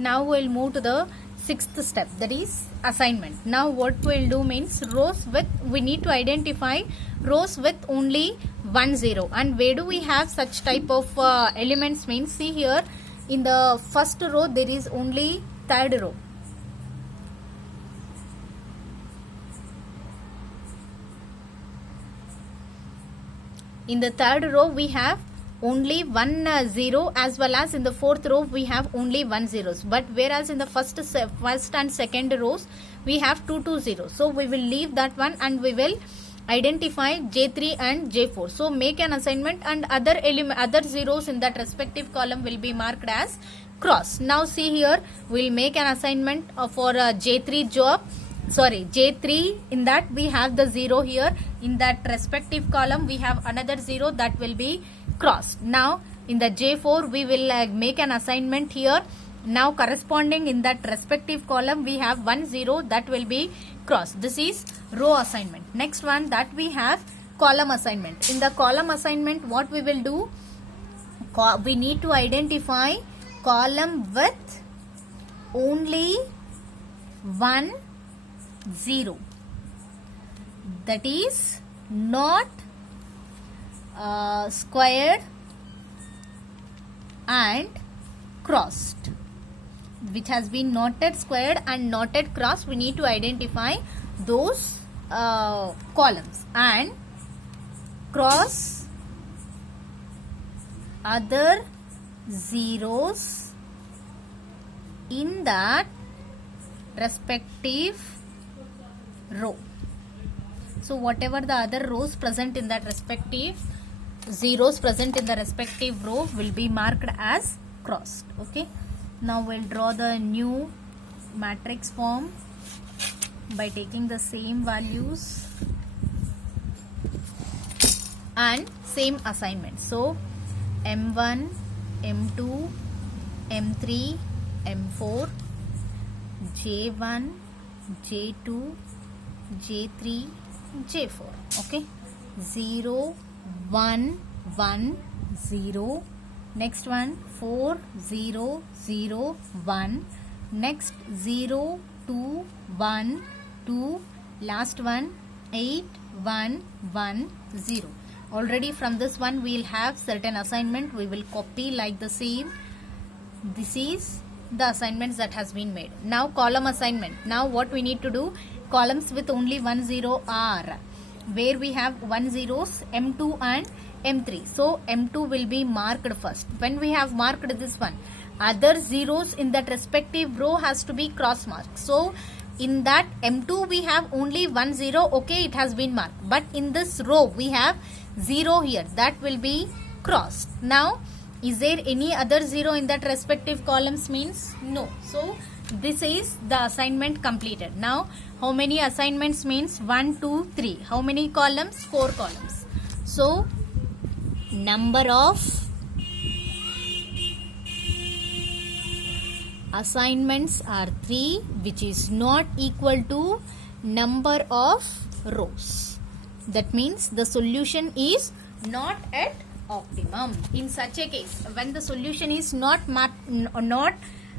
Now we'll move to the sixth step, that is assignment. Now what we'll do means rows with, we need to identify rows with only 1 0. And where do we have such type of elements means, see here in the first row there is only third row. In the third row we have only 1 0, as well as in the fourth row we have only 1 zeros. But whereas in the first and second rows we have 2 zeros. So we will leave that one and we will identify J3 and J4. So make an assignment and other zeros in that respective column will be marked as cross. Now see here, we'll make an assignment for J3 job. Sorry, J3, in that we have the 0 here. In that respective column we have another 0 that will be crossed. Now in the J4 we will make an assignment here. Now corresponding in that respective column we have 1 0 that will be crossed. This is row assignment. Next one that we have column assignment. In the column assignment what we will do, we need to identify column with only 1 0, that is not squared and crossed, which has been noted squared and noted crossed. We need to identify those columns and cross other zeros in that respective row. So whatever the other rows present in that respective zeros present in the respective row will be marked as crossed. Okay, now we'll draw the new matrix form by taking the same values and same assignment. So M1, M2, M3, M4, J1, J2, J3, J4. Okay, 0 1 1 0, next one 4 0 0 1, next 0 2 1 2, last one 8 1 1 0. Already from this one we will have certain assignment, we will copy like the same. This is the assignments that has been made. Now column assignment. Now what we need to do, columns with only 1 0 are where we have 1 zeros, M2 and M3. So M2 will be marked first. When we have marked this one, other zeros in that respective row has to be cross marked. So in that M2 we have only 1 0, okay, it has been marked. But in this row we have 0 here, that will be crossed. Now is there any other 0 in that respective columns means no. So this is the assignment completed. Now how many assignments means 1 2 3. How many columns? 4 columns. So number of assignments are 3, which is not equal to number of rows. That means the solution is not at optimum. In such a case, when the solution is not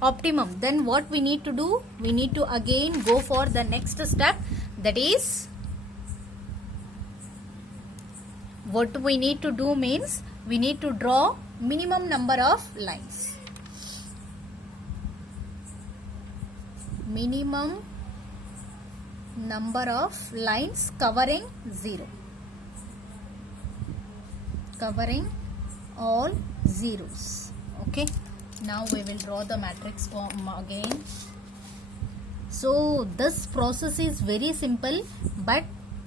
optimum, then what we need to do? We need to again go for the next step, that is what we need to do means we need to draw minimum number of lines. Minimum number of lines covering 0. Covering all zeros. Okay, now we will draw the matrix form again. So this process is very simple, but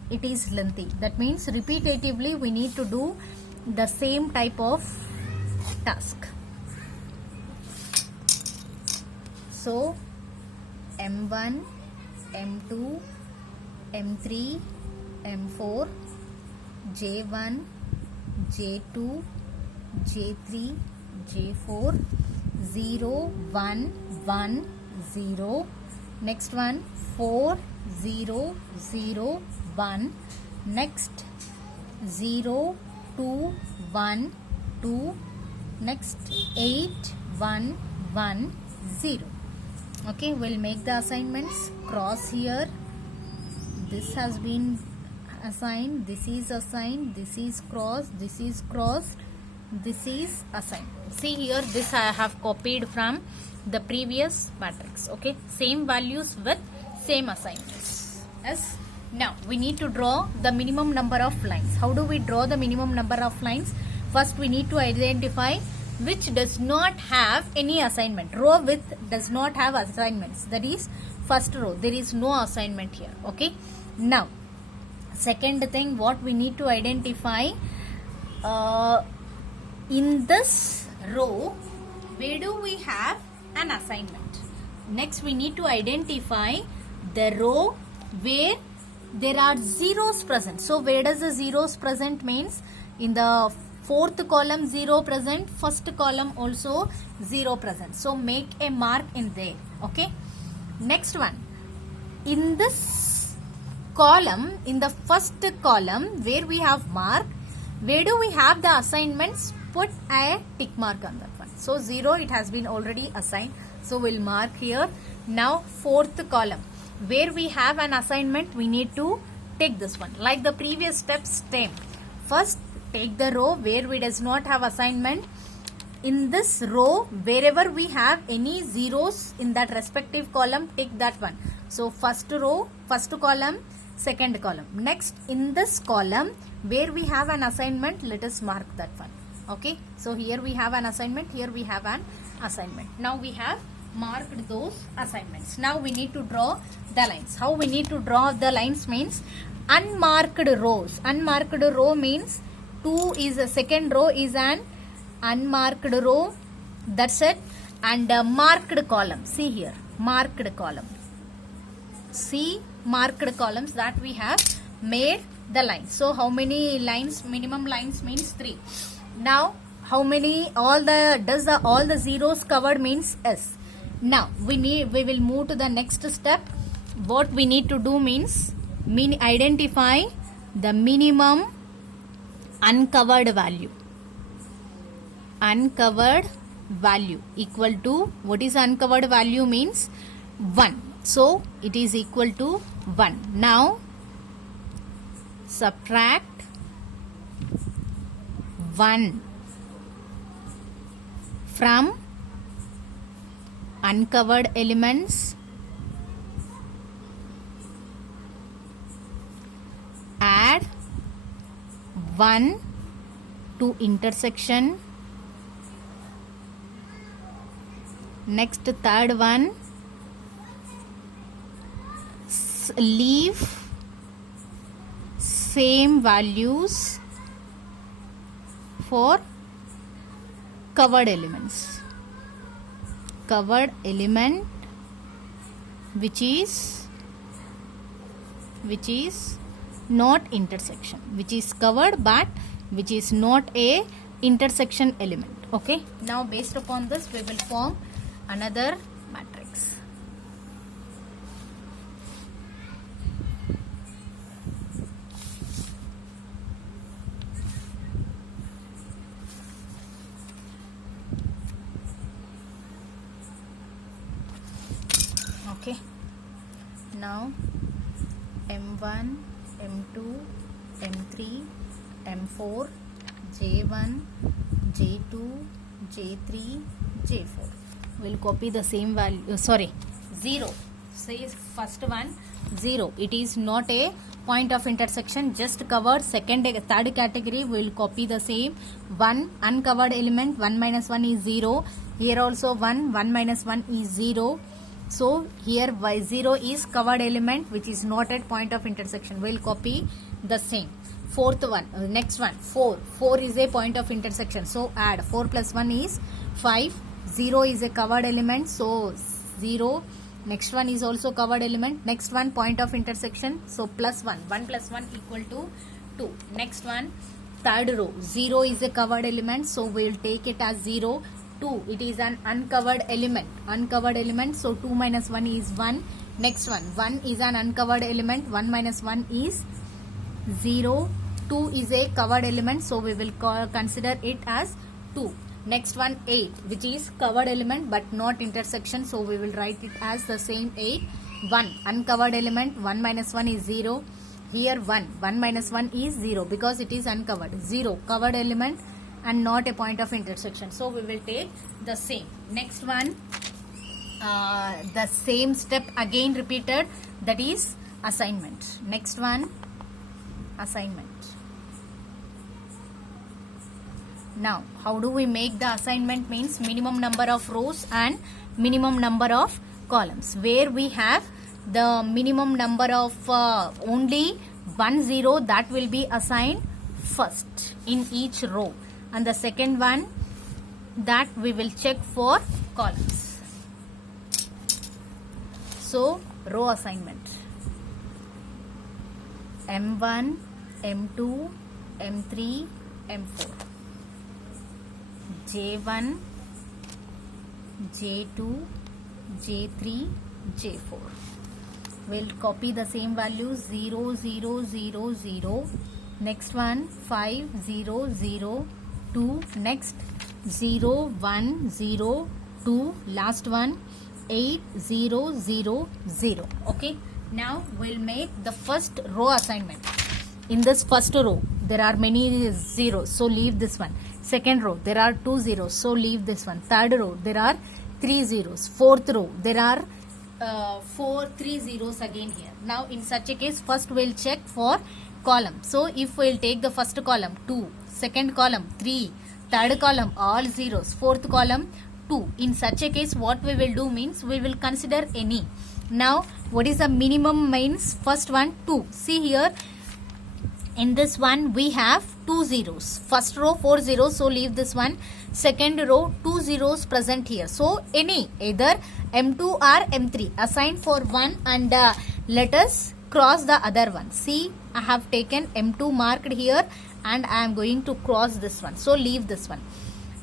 it is lengthy. That means repetitively we need to do the same type of task. So M1, M2, M3, M4, J1, J2, J3, J4, 0 1 1 0, next one 4 0 0 1, next 0 2 1 2, next 8 1 1 0. Okay, we'll make the assignments. Cross here. This has been assigned, this is assigned, this is crossed, this is crossed, this is assigned. See here, this I have copied from the previous matrix. Okay, same values with same assignments. Yes. Now we need to draw the minimum number of lines. How do we draw the minimum number of lines? First we need to identify which does not have any assignment. Row with does not have assignments. That is first row. There is no assignment here. Okay. Now second thing, what we need to identify, in this row where do we have an assignment. Next we need to identify the row where there are zeros present. So where does the zeros present means? In the fourth column 0 present, first column also 0 present. So make a mark in there. Okay. Next one, in this column, in the first column where we have mark, where do we have the assignments? Put a tick mark on that one. So 0, it has been already assigned, so we'll mark here. Now fourth column where we have an assignment, we need to take this one. Like the previous steps, same. First take the row where we does not have assignment. In this row, wherever we have any zeros in that respective column, take that one. So first row, first column, second column. Next, in this column where we have an assignment, let us mark that one. Okay, so here we have an assignment, here we have an assignment. Now we have marked those assignments. Now we need to draw the lines. How we need to draw the lines means unmarked rows. Unmarked row means 2 is a second row is an unmarked row. That's it. And marked column. See here, marked column. See marked columns that we have made the lines. So how many lines? Minimum lines means 3. Now how many? All the zeros covered means S. Now we will move to the next step. What we need to do means identify the minimum uncovered value. Uncovered value equal to, what is uncovered value means? 1. So it is equal to 1. Now subtract 1 from uncovered elements, add 1 to intersection. Next, third one, leave same values for covered elements. Covered element which is not intersection, which is covered but which is not a intersection element. Okay, now based upon this we will form another matrix. Okay, now M1, M2, M3, M4, J1, J2, J3, J4. We'll copy the same value, 0. Say first one 0. It is not a point of intersection, just covered. Third category we will copy the same. 1 uncovered element, 1 minus 1 is 0. Here also 1 minus 1 is 0. So here y0 is covered element which is not at point of intersection. We will copy the same. Fourth one, next one 4 is a point of intersection, so add 4 plus 1 is 5. 0 is a covered element, so 0. Next one is also covered element. Next one point of intersection, so plus 1 plus 1 equal to 2. Next one, third row, 0 is a covered element, so we will take it as 0. 2, it is an uncovered element, so 2 minus 1 is 1. Next one, 1 is an uncovered element, 1 minus 1 is 0. 2 is a covered element, so we will consider it as 2. Next one 8, which is covered element but not intersection, so we will write it as the same 8. 1 uncovered element, 1 minus 1 is 0. Here 1 minus 1 is 0 because it is uncovered. 0 covered element and not a point of intersection, so we will take the same. Next one, the same step again repeated, that is assignment. Next one, assignment. Now how do we make the assignment? Means minimum number of rows and minimum number of columns, where we have the minimum number of only 1 0, that will be assigned first in each row, and the second one, that we will check for columns. So row assignment, M1, M2, M3, M4, J1, J2, J3, J4. We'll copy the same values, 0 0 0 0. Next one 5 0 0 2. Next 0 1 0 2. Last one 8 0 0 0. Okay. Now we'll make the first row assignment. In this first row there are many zeros, so leave this one. Second row there are 2 zeros, so leave this one. Third row there are 3 zeros. Fourth row there are 3 zeros again here. Now in such a case, first we'll check for column. So if we'll take the first column 2, second column 3, third column all zeros, fourth column 2. In such a case, what we will do means we will consider any. Now what is the minimum means? First one 2. See here, in this one we have 2 zeros. First row 4 zeros, so leave this one. Second row 2 zeros present here, so any, either M2 or M3, assign for one and let us cross the other one. See, I have taken M2 marked here and I am going to cross this one, so leave this one.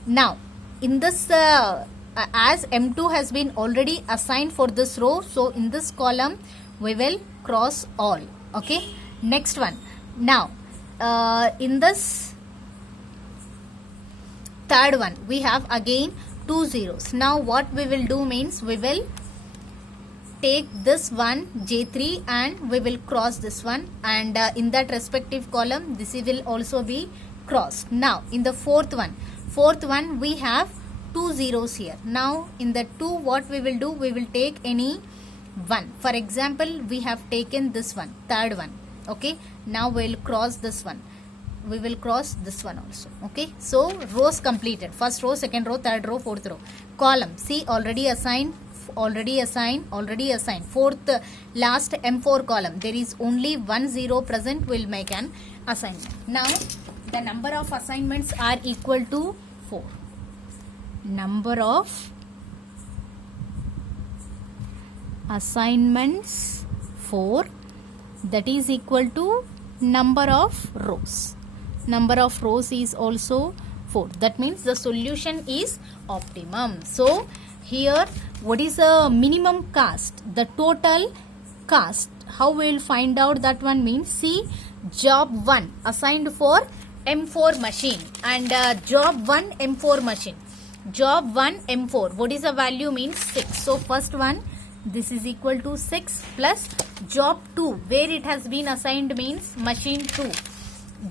Now in this as M2 has been already assigned for this row, so in this column we will cross all. Okay. Next one, now in this third one we have again 2 zeros. Now what we will do means we will take this one J3 and we will cross this one, and in that respective column this will also be crossed. Now in the fourth one we have 2 zeros here. Now in the 2, what we will do, we will take any one. For example, we have taken this one, third one. Okay, now we will cross this one. We will cross this one also. Okay, so rows completed. First row, second row, third row, fourth row. Column, see, already assigned. Fourth, last M4 column, there is only 1 0 present. Will make an assignment. Now the number of assignments are equal to 4. Number of assignments 4, that is equal to number of rows. Number of rows is also 4. That means the solution is optimum. So here, what is the minimum cost? The total cost. How we will find out that one means, see, job 1 assigned for M4 machine and job 1 M4 machine. Job 1 M4, what is the value means 6. So first one, this is equal to 6 plus job 2 where it has been assigned means machine 2.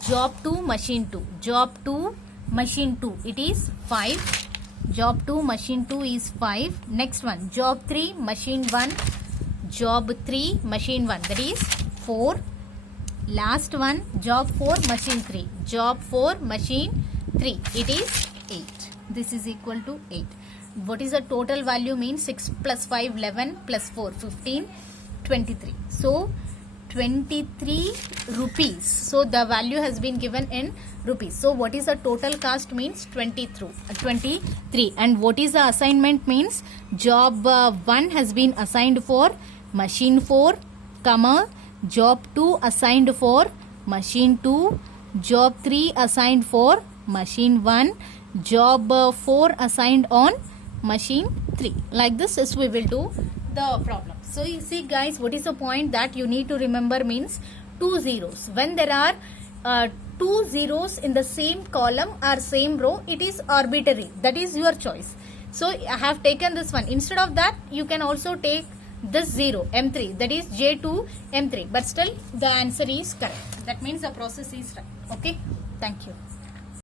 Job 2 machine 2. Job 2 machine 2, it is 5. Job 2 machine 2 is 5. Next one, job 3 machine 1. Job 3 machine 1, that is 4. Last one, job 4 machine 3. Job 4 machine 3, it is 8. This is equal to 8. What is the total value means? 6 plus 5 11 plus 4 15 23. So 23 rupees. So the value has been given in rupees. So what is the total cost means? 23. And what is the assignment means? Job 1 has been assigned for machine 4, comma, job 2 assigned for machine 2, job 3 assigned for machine 1, job 4 assigned on machine 3. Like this is we will do the problem. So you see guys, what is the point that you need to remember means 2 zeros. When there are two zeros in the same column or same row, it is arbitrary. That is your choice. So I have taken this one. Instead of that, you can also take this 0, M3, that is J2, M3. But still the answer is correct. That means the process is right. Okay. Thank you.